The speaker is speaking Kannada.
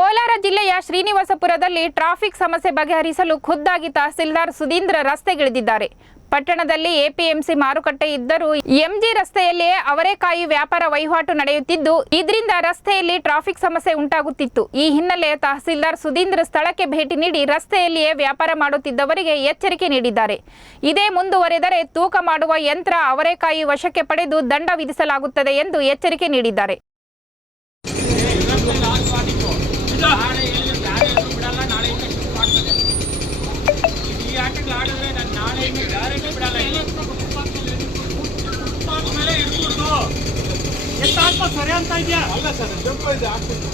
ಕೋಲಾರ ಜಿಲ್ಲೆಯ ಶ್ರೀನಿವಾಸಪುರದಲ್ಲಿ ಟ್ರಾಫಿಕ್ ಸಮಸ್ಯೆ ಬಗೆಹರಿಸಲು ಖುದ್ದಾಗಿ ತಹಸೀಲ್ದಾರ್ ಸುಧೀಂದ್ರ ರಸ್ತೆಗಿಳಿದಿದ್ದಾರೆ. ಪಟ್ಟಣದಲ್ಲಿ ಎಪಿಎಂಸಿ ಮಾರುಕಟ್ಟೆ ಇದ್ದರೂ ಎಂಜಿ ರಸ್ತೆಯಲ್ಲಿಯೇ ಅವರೇಕಾಯಿ ವ್ಯಾಪಾರ ವಹಿವಾಟು ನಡೆಯುತ್ತಿದ್ದು, ಇದರಿಂದ ರಸ್ತೆಯಲ್ಲಿ ಟ್ರಾಫಿಕ್ ಸಮಸ್ಯೆ ಉಂಟಾಗುತ್ತಿತ್ತು. ಈ ಹಿನ್ನೆಲೆ ತಹಸೀಲ್ದಾರ್ ಸುಧೀಂದ್ರ ಸ್ಥಳಕ್ಕೆ ಭೇಟಿ ನೀಡಿ ರಸ್ತೆಯಲ್ಲಿಯೇ ವ್ಯಾಪಾರ ಮಾಡುತ್ತಿದ್ದವರಿಗೆ ಎಚ್ಚರಿಕೆ ನೀಡಿದ್ದಾರೆ. ಇದೇ ಮುಂದುವರೆದರೆ ತೂಕ ಮಾಡುವ ಯಂತ್ರ ಅವರೇಕಾಯಿ ವಶಕ್ಕೆ ಪಡೆದು ದಂಡ ವಿಧಿಸಲಾಗುತ್ತದೆ ಎಂದು ಎಚ್ಚರಿಕೆ ನೀಡಿದ್ದಾರೆ. ಸರಿ ಅಂತ ಇದೆಯಾ? ಅಲ್ಲ ಸರ್, ಜಂಪ್ ಇದೆ ಆಗ್ತಿದೆ.